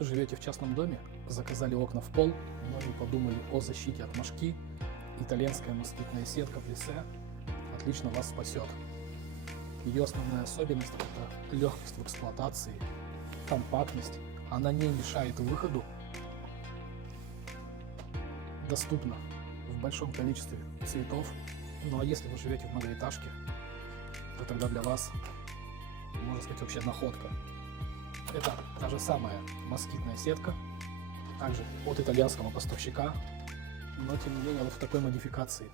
Живете в частном доме, заказали окна в пол, но не подумали о защите от мошки, итальянская москитная сетка Plisse отлично вас спасет. Ее основная особенность – это легкость в эксплуатации, компактность, она не мешает выходу, доступна в большом количестве цветов. Ну а если вы живете в многоэтажке, то тогда для вас, можно сказать, вообще находка. Это та же самая москитная сетка, также от итальянского поставщика, но тем не менее вот в такой модификации.